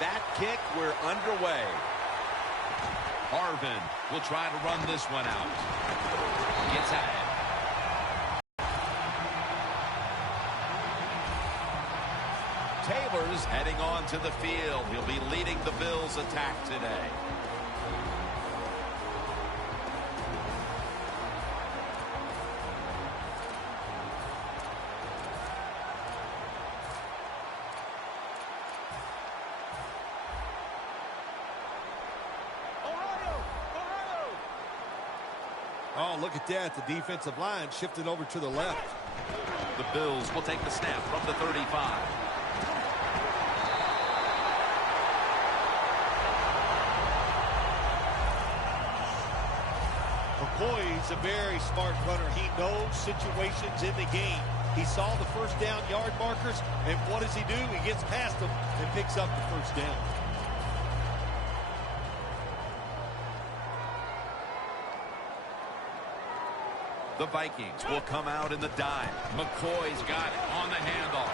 that kick, we're underway. Harvin will try to run this one out. Gets at it. Taylor's heading on to the field. He'll be leading the Bills' attack today. Oh, look at that. The defensive line shifted over to the left. The Bills will take the snap from the 35. McCoy's a very smart runner. He knows situations in the game. He saw the first down yard markers, and what does he do? He gets past them and picks up the first down. The Vikings will come out in the dime. McCoy's got it on the handoff.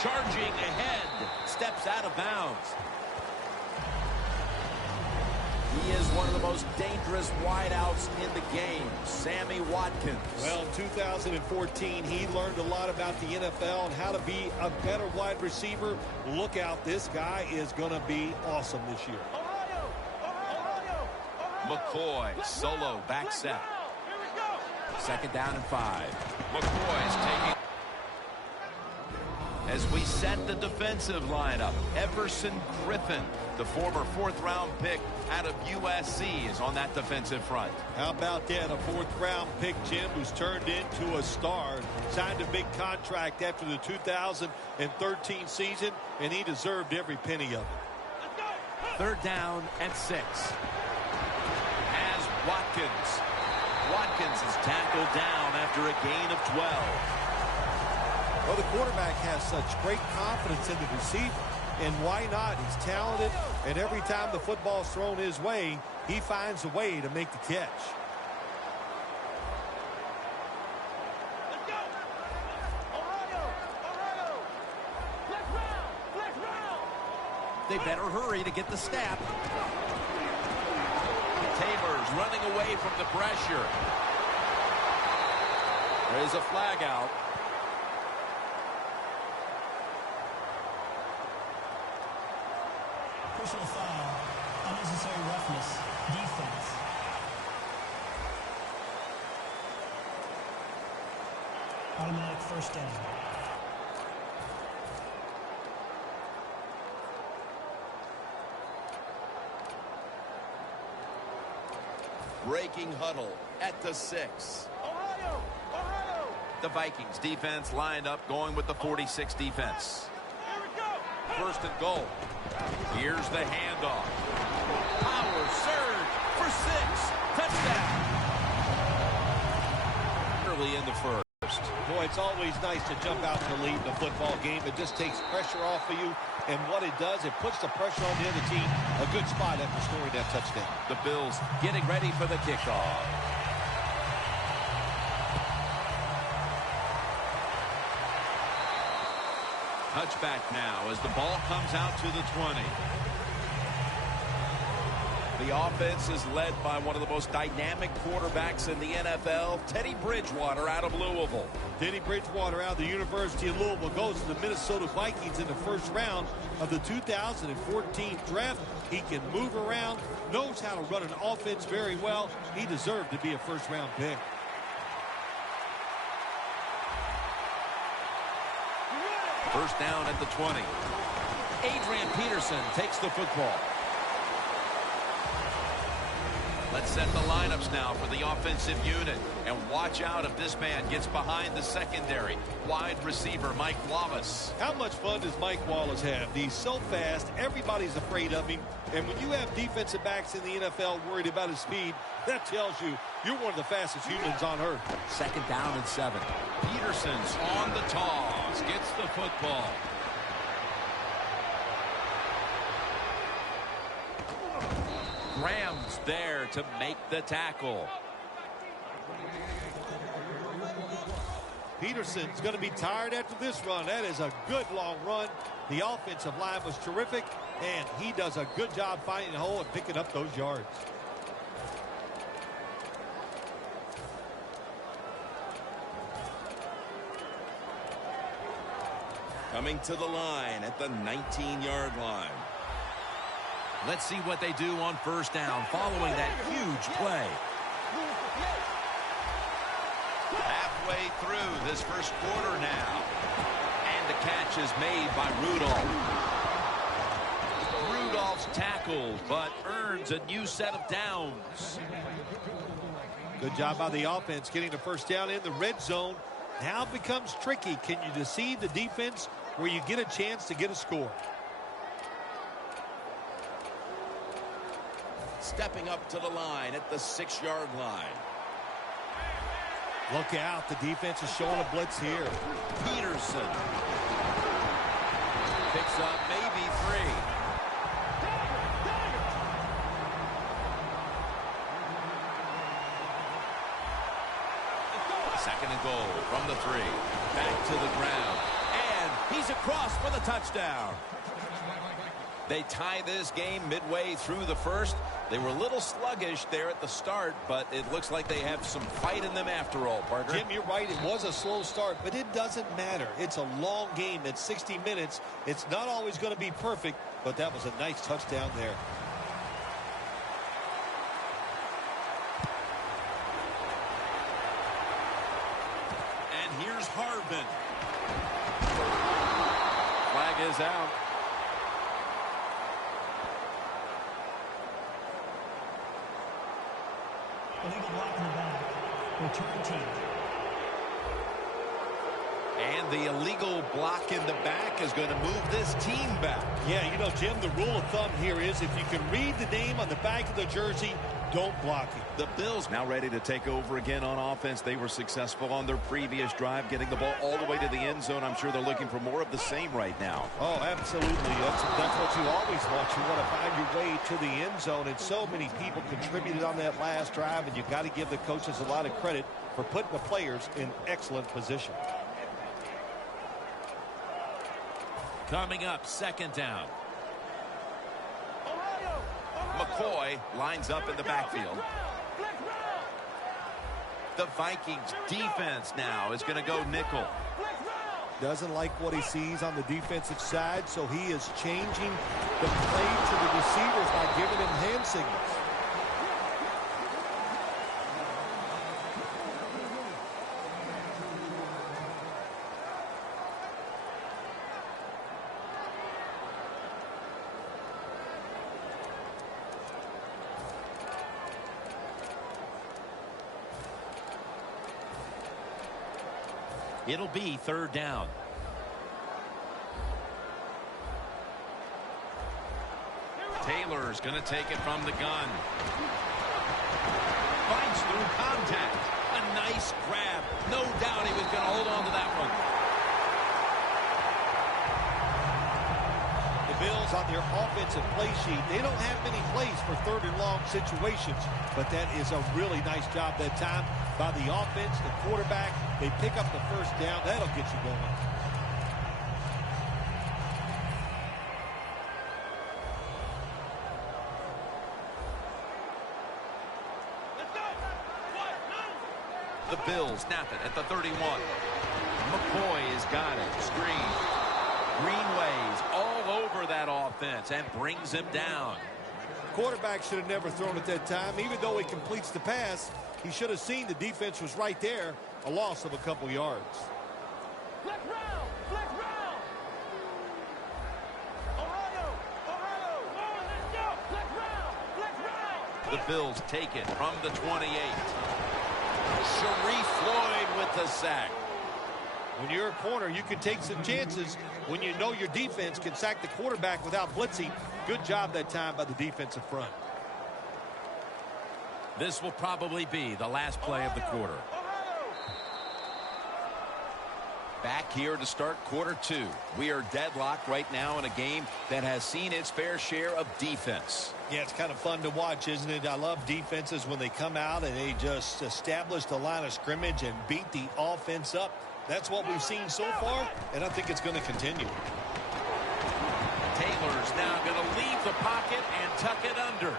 Charging ahead. Steps out of bounds. He is one of the most dangerous wideouts in the game, Sammy Watkins. Well, in 2014, he learned a lot about the NFL and how to be a better wide receiver. Look out, this guy is going to be awesome this year. McCoy, solo back set. Second down and 5. McCoy's taking. As we set the defensive lineup, Everson Griffin, the former fourth-round pick out of USC, is on that defensive front. How about that? A fourth-round pick, Jim, who's turned into a star. Signed a big contract after the 2013 season, and he deserved every penny of it. Third down and 6. As Watkins. Watkins is tackled down after a gain of 12. Well, the quarterback has such great confidence in the receiver, and why not? He's talented, and every time the football's thrown his way, he finds a way to make the catch. Let's go! Ohio! Flex round! They better hurry to get the snap. Taylor's running away from the pressure. There's a flag out. Personal foul, unnecessary roughness, defense. Automatic first down. Breaking huddle at the 6. Ohio! The Vikings defense lined up going with the 46 defense. Here we go! First and goal. Here's the handoff. Power surge for 6. Touchdown. Early in the first. Boy, it's always nice to jump out to lead the football game. It just takes pressure off of you, and what it does, it puts the pressure on the other team. A good spot after scoring that touchdown. The Bills getting ready for the kickoff. Touchback now as the ball comes out to the 20. The offense is led by one of the most dynamic quarterbacks in the NFL, Teddy Bridgewater out of Louisville. Teddy Bridgewater out of the University of Louisville goes to the Minnesota Vikings in the first round of the 2014 draft. He can move around, knows how to run an offense very well. He deserved to be a first-round pick. First down at the 20. Adrian Peterson takes the football. Let's set the lineups now for the offensive unit. And watch out if this man gets behind the secondary. Wide receiver Mike Wallace. How much fun does Mike Wallace have? He's so fast, everybody's afraid of him. And when you have defensive backs in the NFL worried about his speed, that tells you you're one of the fastest humans on earth. Second down and 7. Peterson's on the toss. Gets the football. Graham's there to make the tackle. Peterson's going to be tired after this run. That is a good long run. The offensive line was terrific, And he does a good job finding the hole and picking up those yards. Coming to the line at the 19-yard line. Let's see what they do on first down following that huge play. Halfway through this first quarter now. And the catch is made by Rudolph. Rudolph's tackled, but earns a new set of downs. Good job by the offense getting the first down in the red zone. Now it becomes tricky. Can you deceive the defense where you get a chance to get a score? Stepping up to the line at the 6-yard line. Look out. The defense is showing a blitz here. Peterson picks up maybe 3. Second and goal from the 3. Back to the ground. And he's across for the touchdown. They tie this game midway through the first. They were a little sluggish there at the start, but it looks like they have some fight in them after all, partner. Jim, you're right. It was a slow start, but it doesn't matter. It's a long game. It's 60 minutes. It's not always going to be perfect, but that was a nice touchdown there. And here's Harvin. Flag is out. Illegal block in the back. Return team. And the illegal block in the back is going to move this team back. Yeah, you know, Jim, the rule of thumb here is if you can read the name on the back of the jersey, don't block it. The Bills now ready to take over again on offense. They were successful on their previous drive, getting the ball all the way to the end zone. I'm sure they're looking for more of the same right now. Oh, absolutely. That's what you always want. You want to find your way to the end zone, and so many people contributed on that last drive, and you've got to give the coaches a lot of credit for putting the players in excellent position. Coming up, second down. McCoy lines up in the backfield. The Vikings defense now is going to go nickel. Doesn't like what he sees on the defensive side, so he is changing the play to the receivers by giving him hand signals. It'll be third down. Taylor's going to take it from the gun. Finds through contact. A nice grab. No doubt he was going to hold on to that one. The Bills on their offensive play sheet, they don't have many plays for third and long situations, but that is a really nice job that time by the offense, the quarterback. They pick up the first down. That'll get you going. The Bills snap it at the 31. McCoy has got it. Screen. Greenway's all over that offense and brings him down. Quarterback should have never thrown at that time. Even though he completes the pass, he should have seen the defense was right there. A loss of a couple yards. Flex round! Flex round! Ohio! Let's go! Flex round! Flex round! The Bills take it from the 28. Sharif Floyd with the sack. When you're a corner, you can take some chances when you know your defense can sack the quarterback without blitzing. Good job that time by the defensive front. This will probably be the last play of the quarter. Back here to start quarter 2. We are deadlocked right now in a game that has seen its fair share of defense. Yeah, it's kind of fun to watch, isn't it? I love defenses when they come out and they just establish the line of scrimmage and beat the offense up. That's what we've seen so far, and I think it's going to continue. Taylor Taylor's now going to leave the pocket and tuck it under.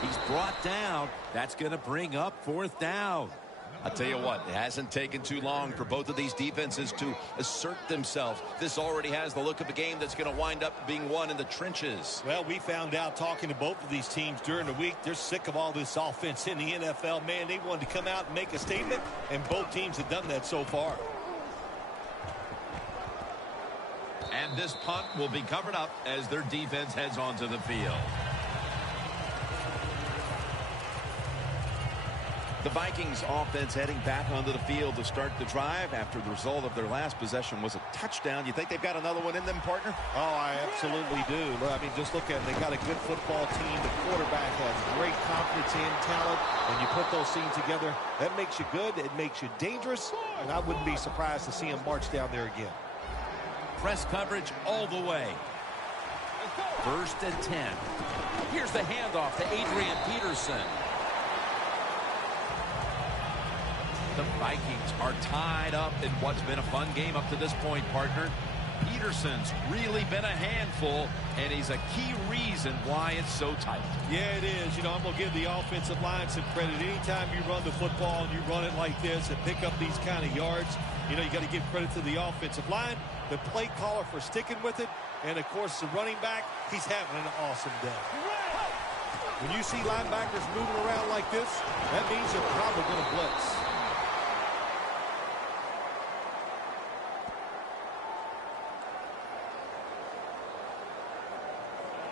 He's brought down. That's going to bring up 4th down. I'll tell you what, it hasn't taken too long for both of these defenses to assert themselves. This already has the look of a game that's going to wind up being won in the trenches. Well, we found out talking to both of these teams during the week, they're sick of all this offense in the NFL. Man, they wanted to come out and make a statement, and both teams have done that so far. And this punt will be covered up as their defense heads onto the field. The Vikings offense heading back onto the field to start the drive after the result of their last possession was a touchdown. You think they've got another one in them, partner? Oh, I absolutely do. I mean, just look at it. They got a good football team. The quarterback has great confidence and talent. When you put those things together, that makes you good. It makes you dangerous. And I wouldn't be surprised to see him march down there again. Press coverage all the way. 1st and 10. Here's the handoff to Adrian Peterson. The Vikings are tied up in what's been a fun game up to this point, partner. Peterson's really been a handful, and he's a key reason why it's so tight. Yeah, it is. You know, I'm going to give the offensive line some credit. Anytime you run the football and you run it like this and pick up these kind of yards, you know, you got to give credit to the offensive line, the play caller for sticking with it, and, of course, the running back, he's having an awesome day. When you see linebackers moving around like this, that means they're probably going to blitz.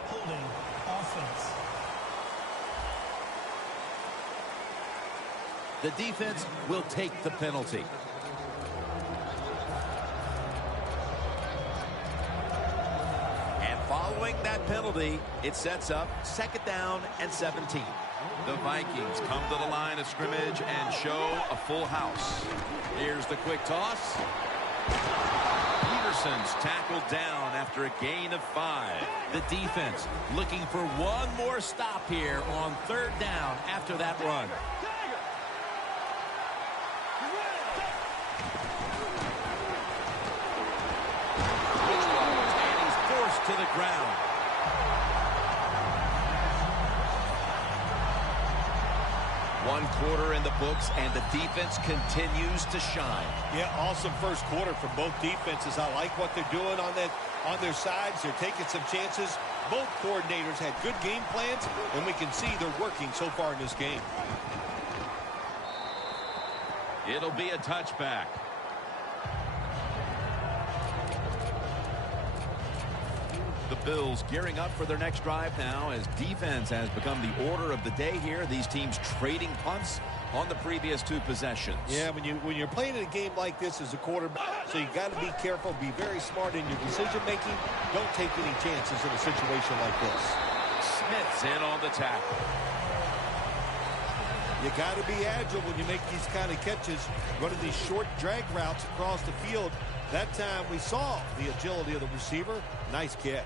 Holding offense. The defense will take the penalty. And following that penalty, it sets up 2nd down and 17. The Vikings come to the line of scrimmage and show a full house. Here's the quick toss. Peterson's tackled down after a gain of 5. The defense looking for one more stop here on 3rd down after that run. And he's forced to the ground. One quarter in the books, and the defense continues to shine. Yeah, awesome first quarter from both defenses. I like what they're doing on their sides. They're taking some chances. Both coordinators had good game plans, and we can see they're working so far in this game. It'll be a touchback. The Bills gearing up for their next drive now as defense has become the order of the day here. These teams trading punts on the previous 2 possessions. Yeah, when you're playing in a game like this as a quarterback, so you got to be careful, be very smart in your decision making. Don't take any chances in a situation like this. Smith's in on the tackle. You got to be agile when you make these kind of catches, running these short drag routes across the field. That time we saw the agility of the receiver. Nice catch.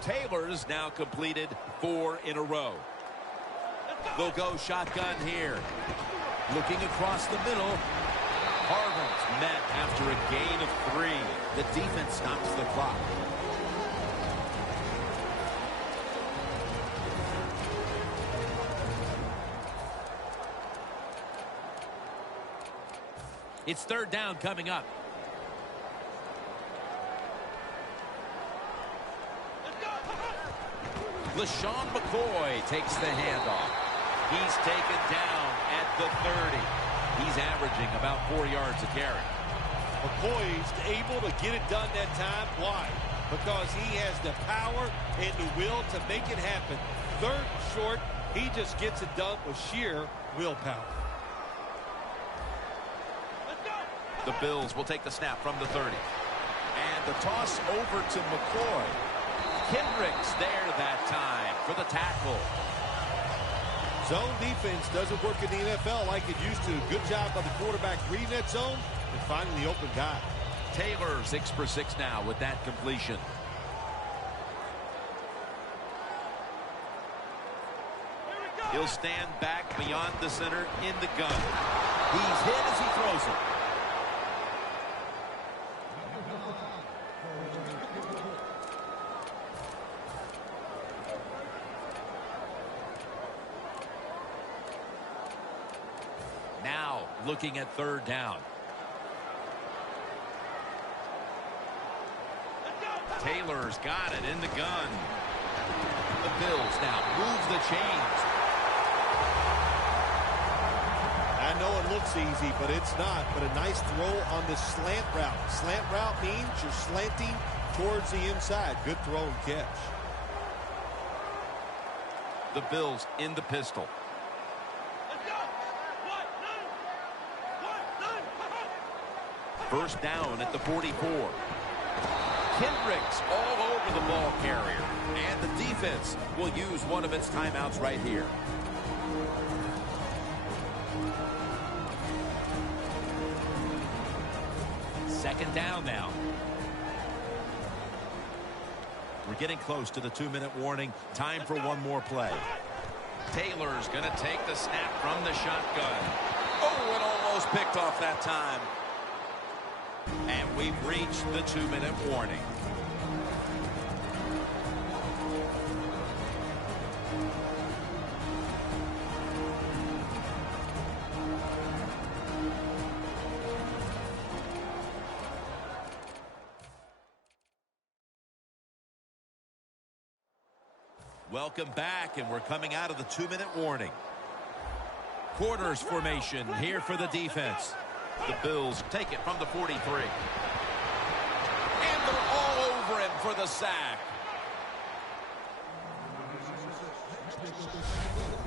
Taylor's now completed 4 in a row. They'll go shotgun here. Looking across the middle. Harvin's met after a gain of 3. The defense stops the clock. It's 3rd down coming up. LaShawn McCoy takes the handoff. He's taken down at the 30. He's averaging about 4 yards a carry. McCoy's able to get it done that time. Why? Because he has the power and the will to make it happen. 3rd and short, he just gets it done with sheer willpower. The Bills will take the snap from the 30. And the toss over to McCoy. Kendricks there that time for the tackle. Zone defense doesn't work in the NFL like it used to. Good job by the quarterback reading that zone and finding the open guy. Taylor 6 for 6 now with that completion. He'll stand back beyond the center in the gun. He's hit as he throws it. looking at third down. Taylor's got it in the gun. The Bills now move the chains. I know it looks easy, but it's not. But a nice throw on the slant route. Slant route means you're slanting towards the inside. Good throw and catch. The Bills in the pistol. First down at the 44. Kendricks all over the ball carrier. And the defense will use one of its timeouts right here. Second down now. We're getting close to the 2-minute warning. Time for one more play. Taylor's going to take the snap from the shotgun. Oh, it almost picked off that time. And we've reached the 2-minute warning. Welcome back, and we're coming out of the 2-minute warning. Quarters formation here for the defense. The Bills take it from the 43. And they're all over him for the sack.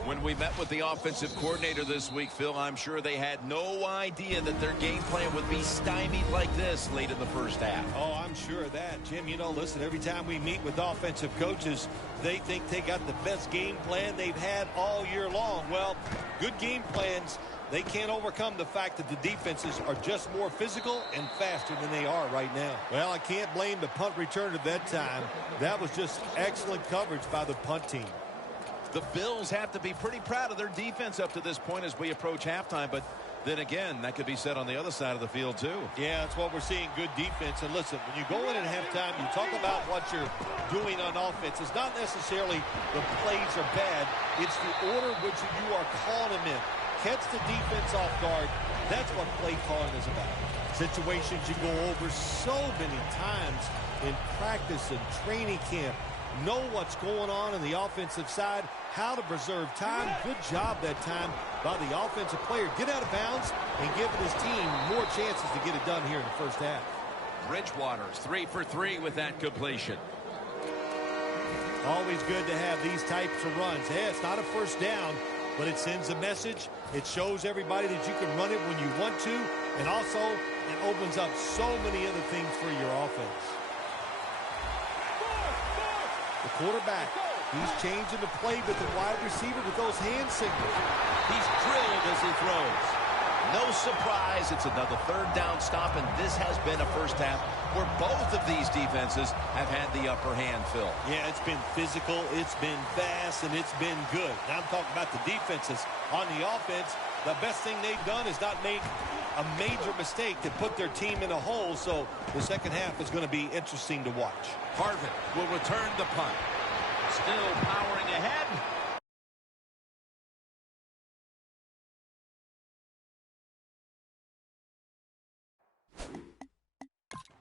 When we met with the offensive coordinator this week, Phil, I'm sure they had no idea that their game plan would be stymied like this late in the first half. Oh, I'm sure of that. Jim, you know, listen, every time we meet with offensive coaches, they think they got the best game plan they've had all year long. Well, good game plans, they can't overcome the fact that the defenses are just more physical and faster than they are right now. Well, I can't blame the punt return at that time. That was just excellent coverage by the punt team. The Bills have to be pretty proud of their defense up to this point as we approach halftime, but then again, that could be said on the other side of the field too. Yeah, that's what we're seeing, good defense. And listen, when you go in at halftime, you talk about what you're doing on offense. It's not necessarily the plays are bad. It's the order which you are calling them in. Catch the defense off guard. That's what play calling is about. Situations you go over so many times in practice and training camp. Know what's going on the offensive side, how to preserve time. Good job that time by the offensive player. Get out of bounds and give his team more chances to get it done here in the first half. Bridgewater's 3 for 3 with that completion. Always good to have these types of runs. Yeah, it's not a first down, but it sends a message. It shows everybody that you can run it when you want to, and also it opens up so many other things for your offense. The quarterback, he's changing the play with the wide receiver with those hand signals. He's drilled as he throws. No surprise, it's another third down stop, and this has been a first half where both of these defenses have had the upper hand, Phil. Yeah, it's been physical, it's been fast, and it's been good. Now I'm talking about the defenses. On the offense, the best thing they've done is not make a major mistake that put their team in a hole, so the second half is going to be interesting to watch. Harvin will return the punt. Still powering ahead.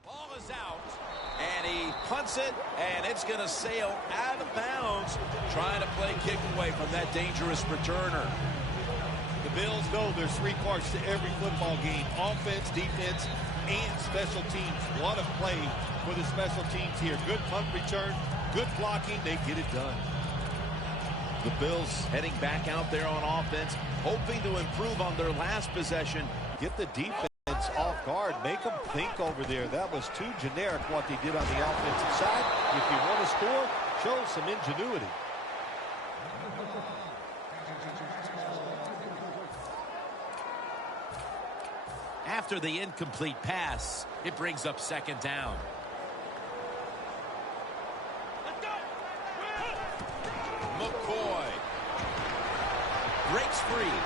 Ball is out, and he punts it, and it's going to sail out of bounds, trying to play kick away from that dangerous returner. The Bills know there's three parts to every football game: offense, defense, and special teams. What a play for the special teams here. Good punt return, good blocking. They get it done. The Bills heading back out there on offense, hoping to improve on their last possession. Get the defense off guard. Make them think over there. That was too generic what they did on the offensive side. If you want to score, show some ingenuity. After the incomplete pass, it brings up second down. McCoy breaks free.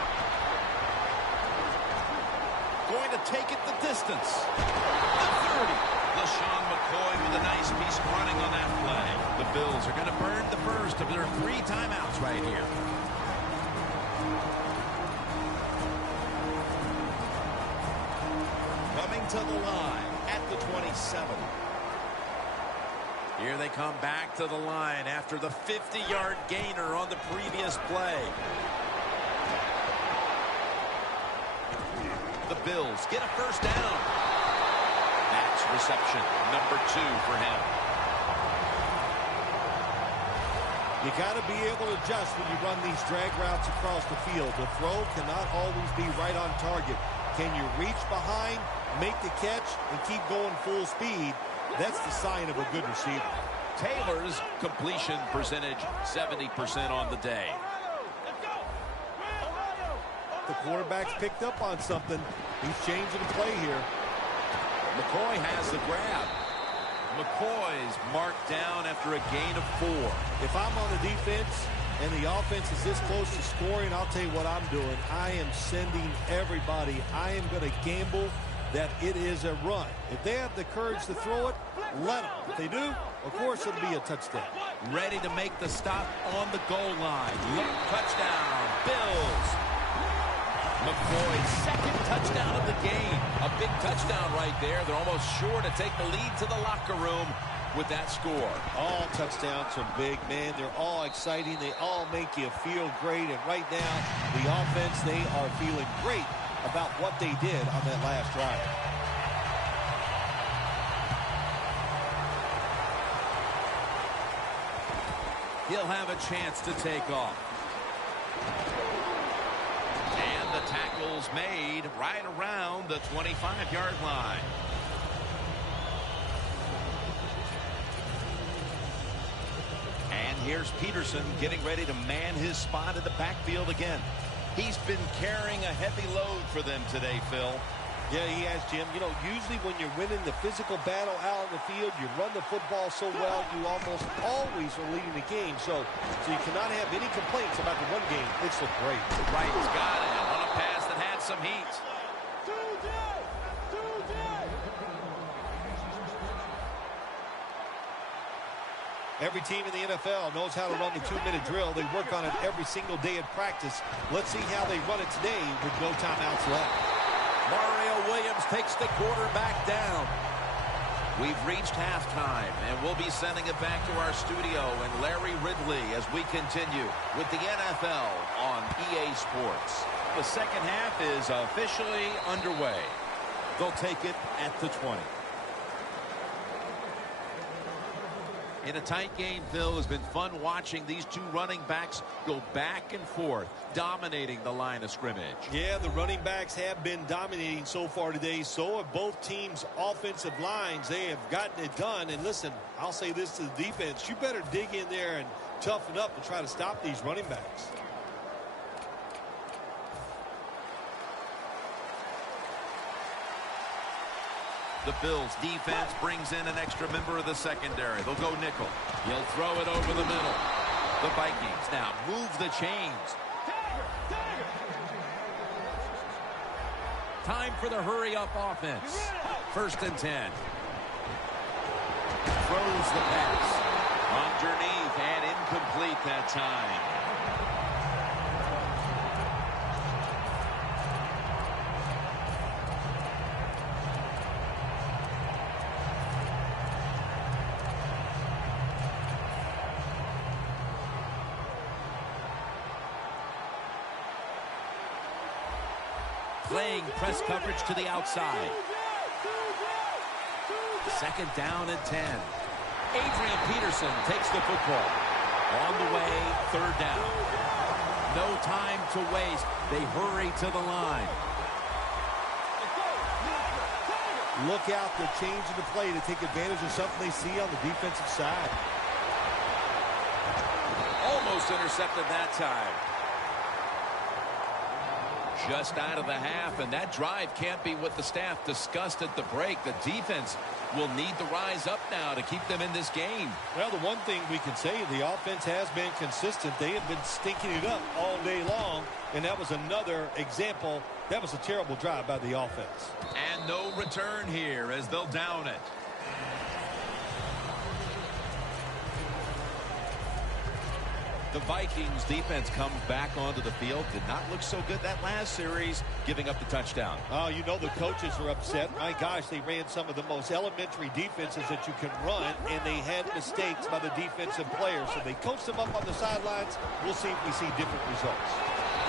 Going to take it the distance. The 30. LaShawn McCoy with a nice piece of running on that play. The Bills are going to burn the first of their 3 timeouts right here. coming to the line at the 27. Here they come back to the line after the 50-yard gainer on the previous play. The Bills get a first down. That's reception number 2 for him. You got to be able to adjust when you run these drag routes across the field. The throw cannot always be right on target. Can you reach behind, make the catch, and keep going full speed? That's the sign of a good receiver. Taylor's completion percentage 70% on the day. The quarterback's picked up on something. He's changing the play here. McCoy has the grab. McCoy's marked down after a gain of 4. If I'm on the defense and the offense is this close to scoring, I'll tell you what I'm doing. I am sending everybody. I am going to gamble that it is a run. If they have the courage to throw it, let them. If they do, of course it'll be a touchdown. Ready to make the stop on the goal line. Touchdown, Bills. McCoy's second touchdown of the game. A big touchdown right there. They're almost sure to take the lead to the locker room with that score. All touchdowns are big, man. They're all exciting. They all make you feel great. And right now, the offense, they are feeling great about what they did on that last drive. He'll have a chance to take off. And the tackle's made right around the 25-yard line. And here's Peterson getting ready to man his spot in the backfield again. He's been carrying a heavy load for them today, Phil. Yeah, he has, Jim. You know, usually when you're winning the physical battle out on the field, you run the football so well, you almost always are leading the game. So you cannot have any complaints about the run game. It's looked great. Wright's got it on a pass that had some heat. Every team in the NFL knows how to run the 2-minute drill. They work on it every single day at practice. Let's see how they run it today with no timeouts left. Mario Williams takes the quarterback down. We've reached halftime, and we'll be sending it back to our studio and Larry Ridley as we continue with the NFL on EA Sports. The second half is officially underway. They'll take it at the 20. In a tight game, Phil, it's been fun watching these two running backs go back and forth, dominating the line of scrimmage. Yeah, the running backs have been dominating so far today. So have both teams' offensive lines. They have gotten it done. And listen, I'll say this to the defense. You better dig in there and toughen up to try to stop these running backs. The Bills defense brings in an extra member of the secondary. They'll go nickel. He'll throw it over the middle. The Vikings now move the chains. Time for the hurry-up offense. 1st and 10. Throws the pass. Underneath and incomplete that time. Playing press coverage to the outside. 2nd down and 10. Adrian Peterson takes the football. On the way, 3rd down. No time to waste. They hurry to the line. Look out, they're changing the play to take advantage of something they see on the defensive side. Almost intercepted that time. Just out of the half, and that drive can't be what the staff discussed at the break. The defense will need to rise up now to keep them in this game. Well, the one thing we can say, the offense has been consistent. They have been stinking it up all day long, and that was another example. That was a terrible drive by the offense. And no return here as they'll down it. The Vikings defense comes back onto the field. Did not look so good that last series, giving up the touchdown. Oh, you know the coaches are upset. My gosh, they ran some of the most elementary defenses that you can run, and they had mistakes by the defensive players. So they coached them up on the sidelines. We'll see if we see different results.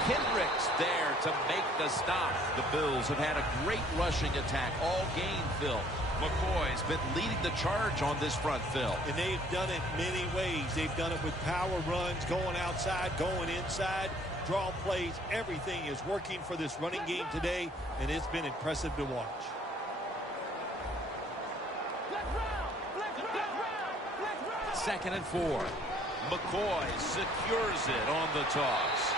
Kendricks there to make the stop. The Bills have had a great rushing attack all game, Phil. McCoy's been leading the charge on this front, Phil. And they've done it many ways. They've done it with power runs, going outside, going inside, draw plays. Everything is working for this running game today, and it's been impressive to watch. Second and 4. McCoy secures it on the toss.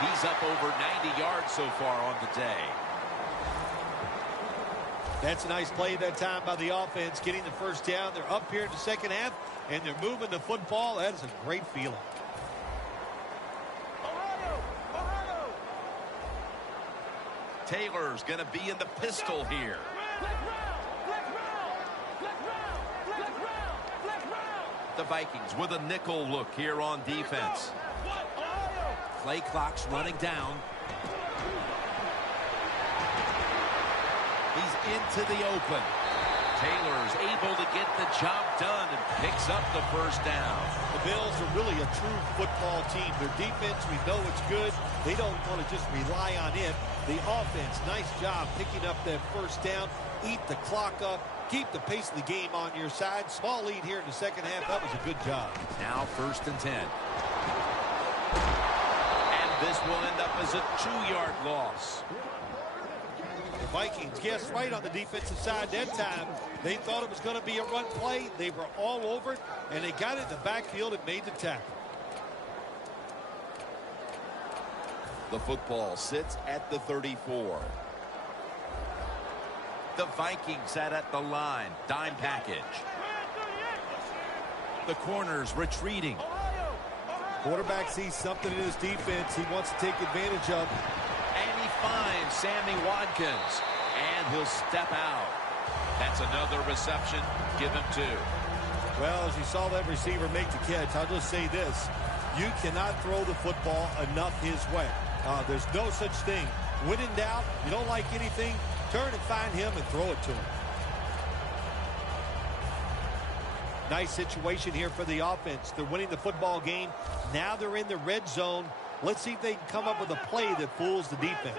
He's up over 90 yards so far on the day. That's a nice play that time by the offense, getting the first down. They're up here in the second half, and they're moving the football. That is a great feeling. Taylor's going to be in the pistol here. The Vikings with a nickel look here on defense. Play clock's running down. He's into the open. Taylor's able to get the job done and picks up the first down. The Bills are really a true football team. Their defense, we know it's good. They don't want to just rely on it. The offense, nice job picking up that first down. Eat the clock up. Keep the pace of the game on your side. Small lead here in the second half. That was a good job. Now 1st and 10. And this will end up as a 2-yard loss. The Vikings guessed right on the defensive side that time. They thought it was going to be a run play. They were all over it, and they got it in the backfield and made the tackle. The football sits at the 34. The Vikings set at the line. Dime package. The corners retreating. Quarterback sees something in his defense he wants to take advantage of. And he finds Sammy Watkins. And he'll step out. That's another reception. Give him 2. Well, as you saw that receiver make the catch, I'll just say this. You cannot throw the football enough his way. There's no such thing. When in doubt, you don't like anything, turn and find him and throw it to him. Nice situation here for the offense. They're winning the football game. Now they're in the red zone. Let's see if they can come up with a play that fools the defense.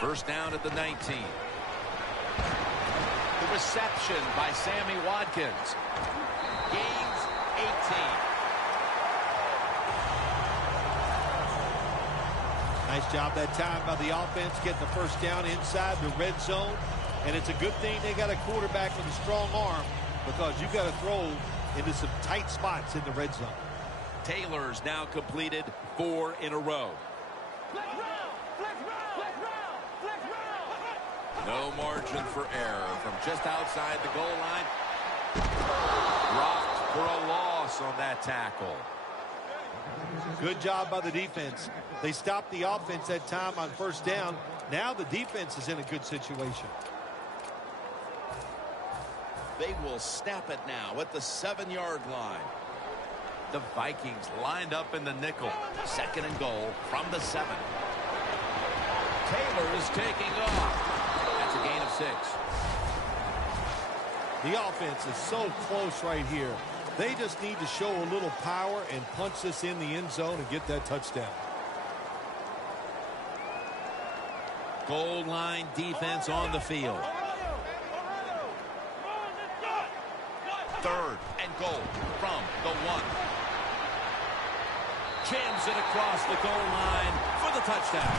First down at the 19. The reception by Sammy Watkins. Gains 18. Nice job that time by the offense getting the first down inside the red zone. And it's a good thing they got a quarterback with a strong arm, because you got to throw into some tight spots in the red zone. Taylor's now completed 4 in a row. No margin for error from just outside the goal line. Rocked for a loss on that tackle. Good job by the defense. They stopped the offense that time on first down. Now the defense is in a good situation. They will snap it now at the 7-yard line. The Vikings lined up in the nickel. 2nd and goal from the 7. Taylor is taking off. That's a gain of 6. The offense is so close right here. They just need to show a little power and punch this in the end zone and get that touchdown. Goal line defense on the field. 3rd and goal from the 1. Jams it across the goal line for the touchdown.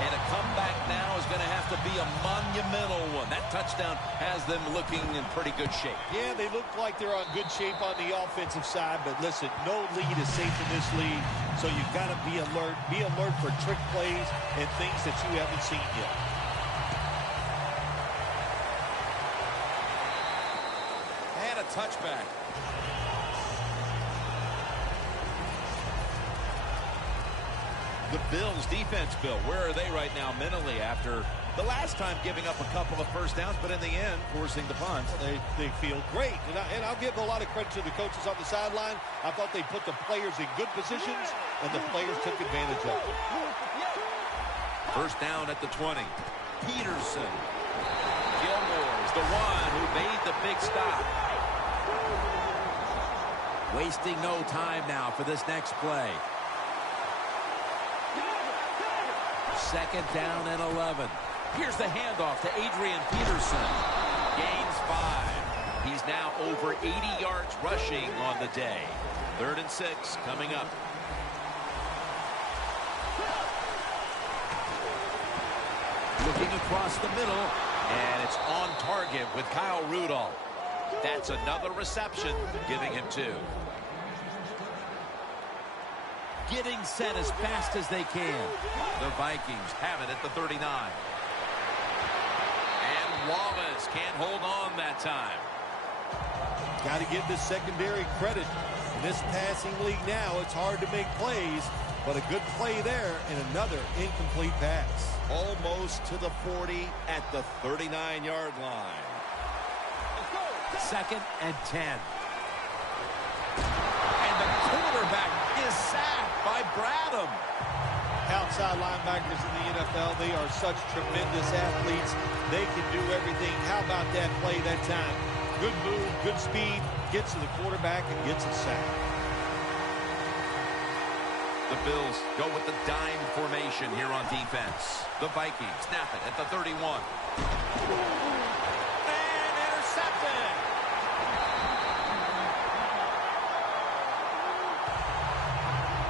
And a comeback now is going to have to be a monumental one. That touchdown has them looking in pretty good shape. Yeah, they look like they're on good shape on the offensive side, but listen, no lead is safe in this league, so you've got to be alert. Be alert for trick plays and things that you haven't seen yet. And a touchback. The Bills defense, Bill, where are they right now mentally after the last time giving up a couple of first downs, but in the end, forcing the punt? They feel great. And I'll give a lot of credit to the coaches on the sideline. I thought they put the players in good positions, and the players took advantage of it. First down at the 20. Peterson. Gilmore is the one who made the big stop. Wasting no time now for this next play. Second down and 11. Here's the handoff to Adrian Peterson. Gains 5. He's now over 80 yards rushing on the day. 3rd and 6 coming up. Looking across the middle, and it's on target with Kyle Rudolph. That's another reception, giving him 2. Getting set as fast as they can. The Vikings have it at the 39. And Wallace can't hold on that time. Got to give this secondary credit. In this passing league now, it's hard to make plays, but a good play there and another incomplete pass. Almost to the 40 at the 39-yard line. 2nd and 10. And the quarterback is sacked by Bradham. Outside linebackers in the NFL, they are such tremendous athletes. They can do everything. How about that play that time? Good move, good speed, gets to the quarterback and gets a sack. The Bills go with the dime formation here on defense. The Vikings snap it at the 31. And intercepted.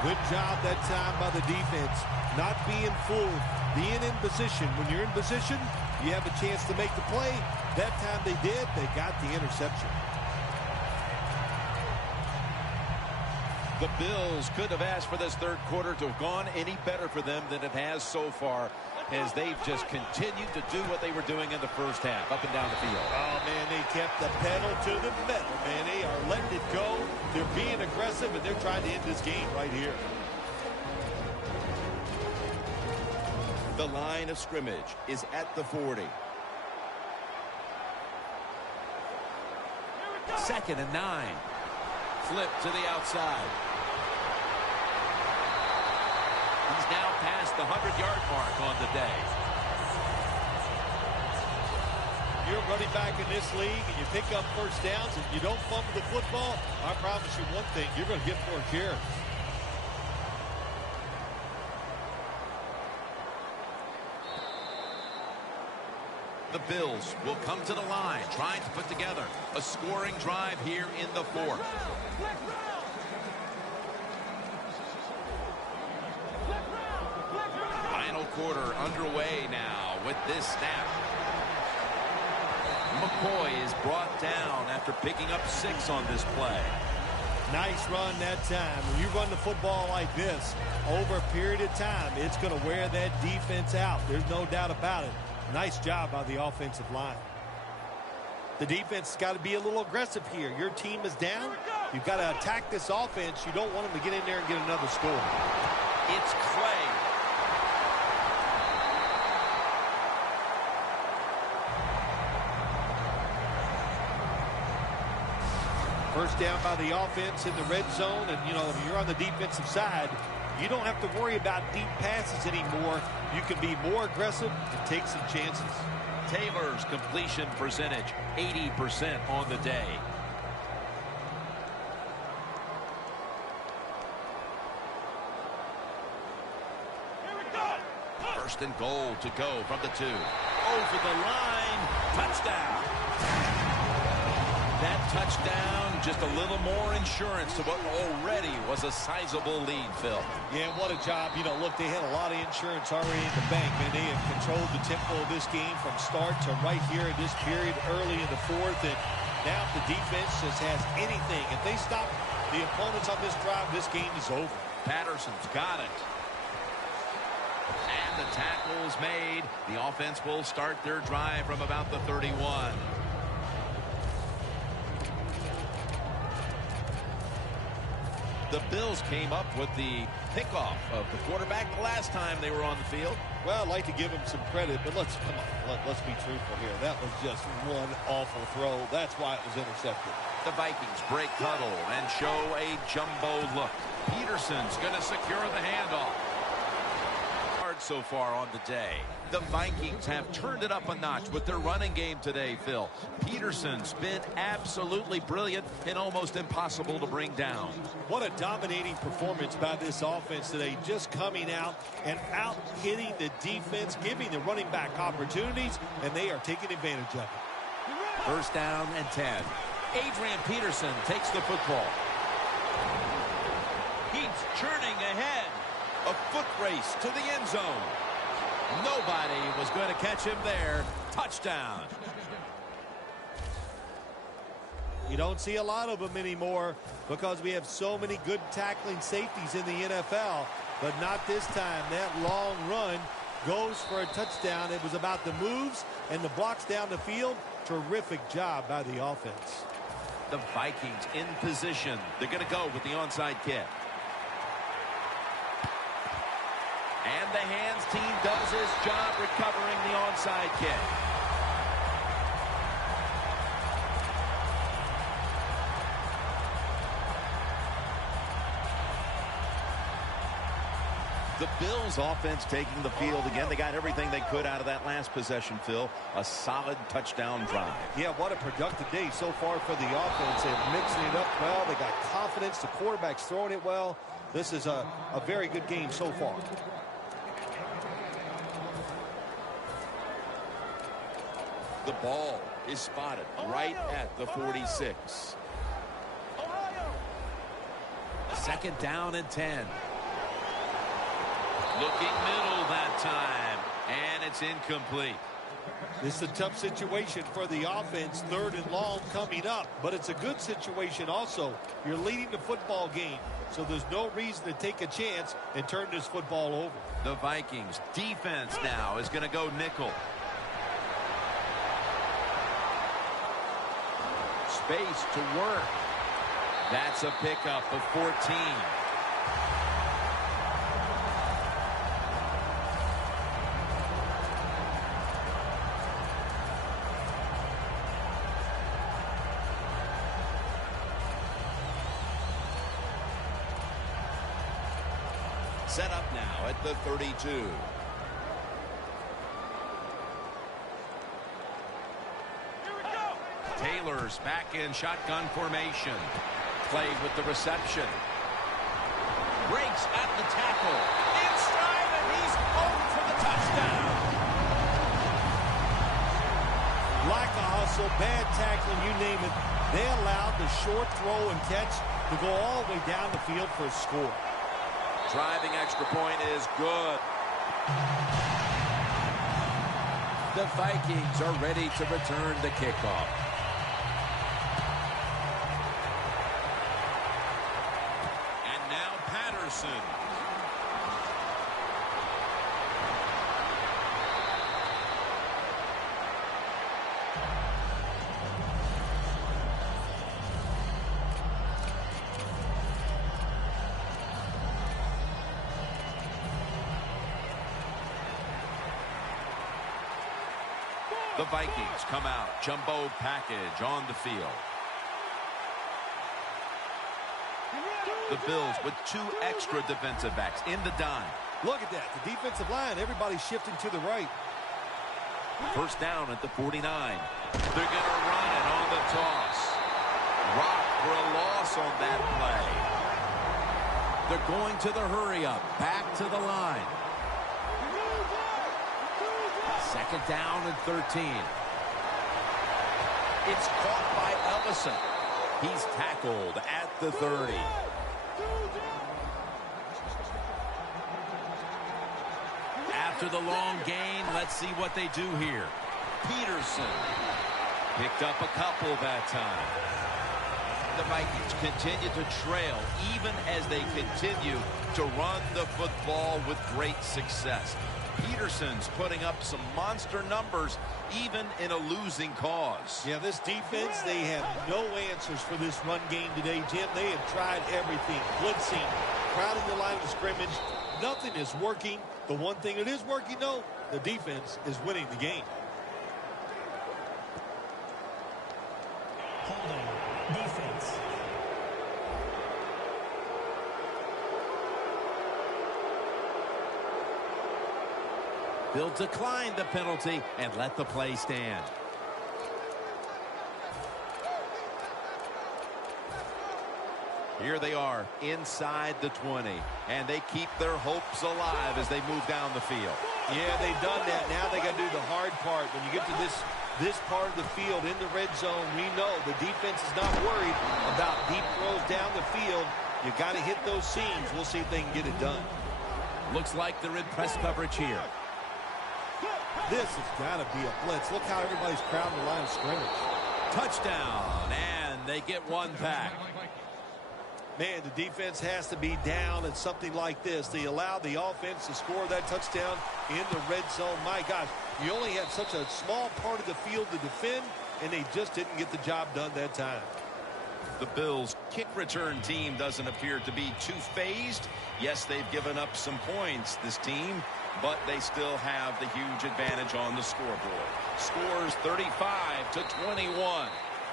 Good job that time by the defense. Not being fooled, being in position. When you're in position, you have a chance to make the play. That time they did, they got the interception. The Bills could have asked for this third quarter to have gone any better for them than it has so far, as they've just continued to do what they were doing in the first half, up and down the field. Oh, man, they kept the pedal to the metal, man. They are letting it go. They're being aggressive, and they're trying to end this game right here. The line of scrimmage is at the 40. 2nd and 9. Flip to the outside. He's now past the 100-yard mark on the day. You're running back in this league and you pick up first downs and you don't fumble the football, I promise you one thing, you're going to get 4 carries. The Bills will come to the line, trying to put together a scoring drive here in the 4th. Final quarter underway now with this snap. McCoy is brought down after picking up 6 on this play. Nice run that time. When you run the football like this, over a period of time, it's going to wear that defense out. There's no doubt about it. Nice job by the offensive line. The defense has got to be a little aggressive here. Your team is down. You've got to attack this offense. You don't want them to get in there and get another score. It's Clay. First down by the offense in the red zone. And, you know, if you're on the defensive side, you don't have to worry about deep passes anymore. You can be more aggressive and take some chances. Taylor's completion percentage, 80% on the day. First and goal to go from the 2. Over the line, touchdown. That touchdown, just a little more insurance to what already was a sizable lead, Phil. Yeah, what a job. You know, look, they had a lot of insurance already in the bank, man. They have controlled the tempo of this game from start to right here in this period early in the 4th. And now if the defense just has anything, if they stop the opponents on this drive, this game is over. Patterson's got it. And the tackle's made. The offense will start their drive from about the 31. The Bills came up with the pickoff of the quarterback the last time they were on the field. Well, I'd like to give him some credit, but let's be truthful here. That was just one awful throw. That's why it was intercepted. The Vikings break huddle and show a jumbo look. Peterson's going to secure the handoff. So far on the day, the Vikings have turned it up a notch with their running game today, Phil. Peterson's been absolutely brilliant and almost impossible to bring down. What a dominating performance by this offense today, just coming out and out-hitting the defense, giving the running back opportunities, and they are taking advantage of it. First down and 10. Adrian Peterson takes the football. He's churning ahead. A foot race to the end zone. Nobody was going to catch him there. Touchdown. You don't see a lot of them anymore because we have so many good tackling safeties in the NFL, but not this time. That long run goes for a touchdown. It was about the moves and the blocks down the field. Terrific job by the offense. The Vikings in position. They're going to go with the onside kick. And the hands team does his job recovering the onside kick. The Bills offense taking the field again. They got everything they could out of that last possession, Phil. A solid touchdown drive. Yeah, what a productive day so far for the offense. They're mixing it up well. They got confidence. The quarterback's throwing it well. This is a very good game so far. The ball is spotted right at the 46. Second down and 10. Looking middle that time, and it's incomplete. This is a tough situation for the offense, 3rd and long coming up, but it's a good situation also. You're leading the football game, so there's no reason to take a chance and turn this football over. The Vikings defense now is going to go nickel. Space to work. That's a pickup of 14. Set up now at the 32. Taylor's back in shotgun formation. Played with the reception. Breaks at the tackle. In stride, and he's home for the touchdown. Lack of hustle, bad tackling, you name it. They allowed the short throw and catch to go all the way down the field for a score. Driving extra point is good. The Vikings are ready to return the kickoff. And now Patterson. The Vikings come out, jumbo package on the field. The Bills with 2 extra defensive backs in the dime. Look at that. The defensive line, everybody's shifting to the right. First down at the 49. They're going to run it on the toss. Rock for a loss on that play. They're going to the hurry up. Back to the line. Second down and 13. It's caught by Ellison. He's tackled at the 30. After the long gain, let's see what they do here. Peterson picked up a couple that time. The Vikings continue to trail even as they continue to run the football with great success. Peterson's putting up some monster numbers even in a losing cause. Yeah, this defense, they have no answers for this run game today, Jim. They have tried everything. Blitzing, crowding the line of scrimmage. Nothing is working. The one thing that is working, though, the defense is winning the game. Holding. Defense. They'll decline the penalty and let the play stand. Here they are inside the 20, and they keep their hopes alive as they move down the field. Yeah, they've done that. Now they got to do the hard part. When you get to this part of the field in the red zone, we know the defense is not worried about deep throws down the field. You got to hit those seams. We'll see if they can get it done. Looks like they're in press coverage here. This has got to be a blitz. Look how everybody's crowding the line of scrimmage. Touchdown, and they get one back. Man, the defense has to be down at something like this. They allow the offense to score that touchdown in the red zone. My gosh, you only have such a small part of the field to defend, and they just didn't get the job done that time. The Bills' kick return team doesn't appear to be too phased. Yes, they've given up some points, this team, but they still have the huge advantage on the scoreboard. Scores 35-21.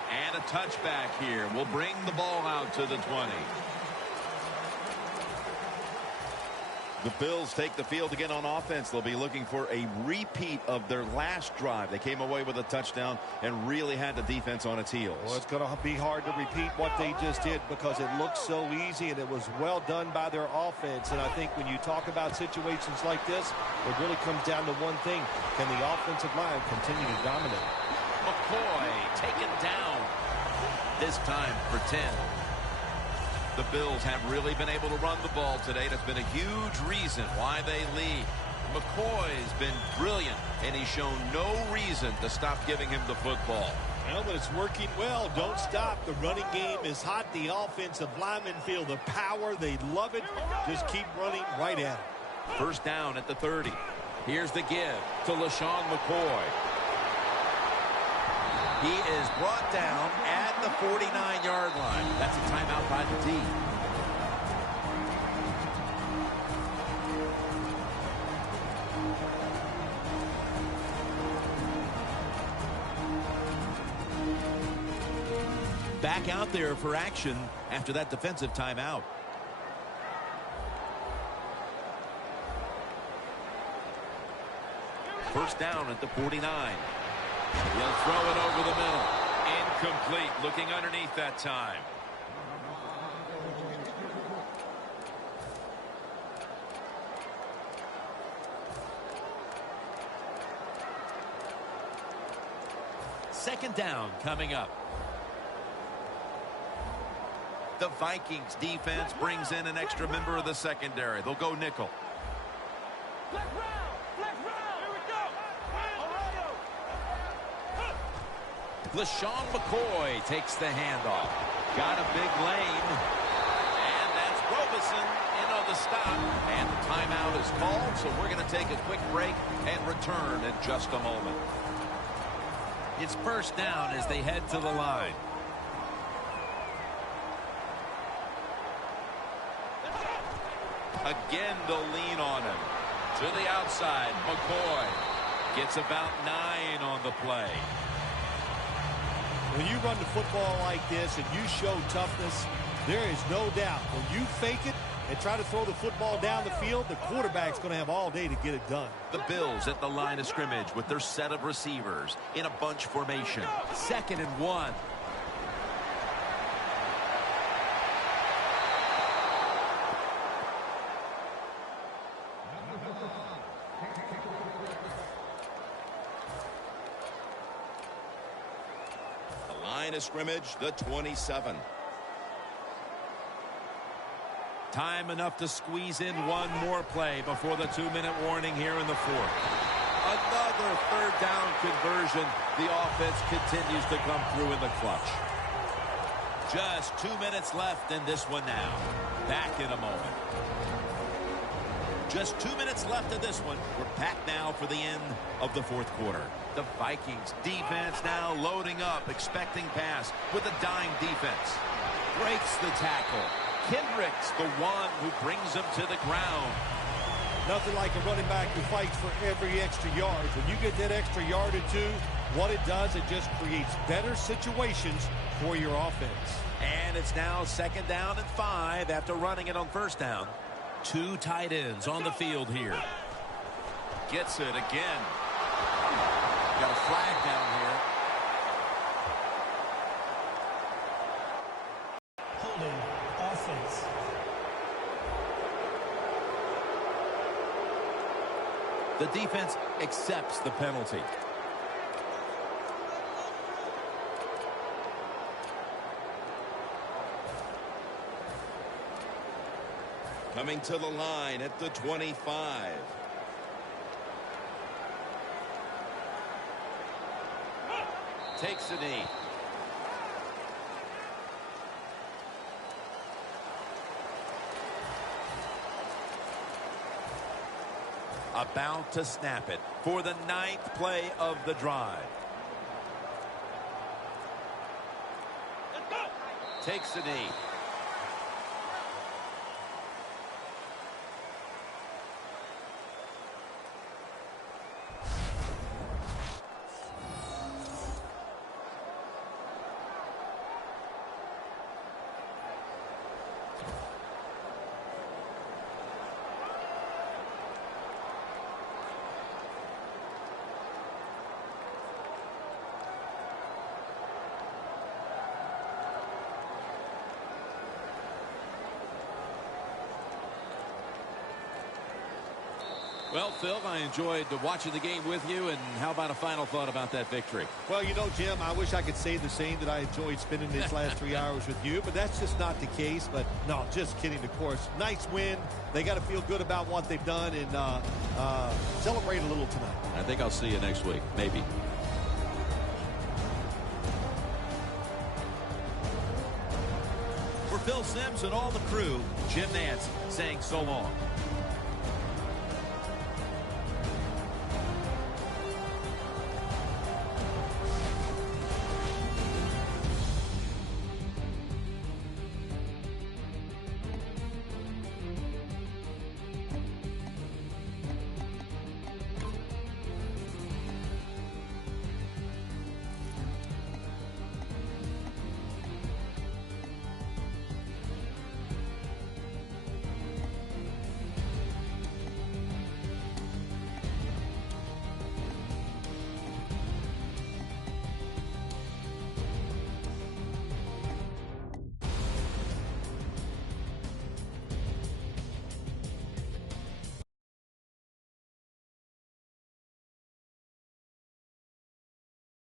And a touchback here will bring the ball out to the 20. The Bills take the field again on offense. They'll be looking for a repeat of their last drive. They came away with a touchdown and really had the defense on its heels. Well, it's going to be hard to repeat what they just did because it looked so easy and it was well done by their offense. And I think when you talk about situations like this, it really comes down to one thing. Can the offensive line continue to dominate? McCoy taken down, this time for 10. The Bills have really been able to run the ball today. That's been a huge reason why they lead. McCoy's been brilliant, and he's shown no reason to stop giving him the football. Well, but it's working well. Don't stop. The running game is hot. The offensive linemen feel the power. They love it. Just keep running right at it. First down at the 30. Here's the give to LaShawn McCoy. He is brought down at the 49-yard line. That's a timeout by the D. Back out there for action after that defensive timeout. First down at the 49. He'll throw it over the middle. Incomplete. Looking underneath that time. Second down coming up. The Vikings defense brings in an extra member of the secondary. They'll go nickel. LaShawn McCoy takes the handoff. Got a big lane. And that's Robeson in on the stop. And the timeout is called, so we're going to take a quick break and return in just a moment. It's first down as they head to the line. Again, they'll lean on him. To the outside, McCoy gets about 9 on the play. When you run the football like this and you show toughness, there is no doubt when you fake it and try to throw the football down the field, the quarterback's going to have all day to get it done. The Bills at the line of scrimmage with their set of receivers in a bunch formation. 2nd and 1. Of scrimmage, the 27. Time enough to squeeze in one more play before the 2-minute warning here in the 4th. Another third down conversion. The offense continues to come through in the clutch. Just 2 minutes left in this one now. Back in a moment. Just 2 minutes left in this one. We're back now for the end of the 4th quarter. The Vikings defense now loading up, expecting pass with a dime defense. Breaks the tackle. Kendricks, the one who brings him to the ground. Nothing like a running back who fights for every extra yard. When you get that extra yard or two, what it does, it just creates better situations for your offense. And it's now 2nd down and 5 after running it on 1st down. 2 tight ends on the field here. Gets it again. Got a flag down here. Holding offense. The defense accepts the penalty. Coming to the line at the 25. Takes a knee. About to snap it for the 9th play of the drive. Takes a knee. Well, Phil, I enjoyed watching the game with you, and how about a final thought about that victory? Well, you know, Jim, I wish I could say the same, that I enjoyed spending these last 3 hours with you, but that's just not the case. But no, just kidding, of course. Nice win. They got to feel good about what they've done and celebrate a little tonight. I think I'll see you next week, maybe. For Phil Simms and all the crew, Jim Nance saying so long.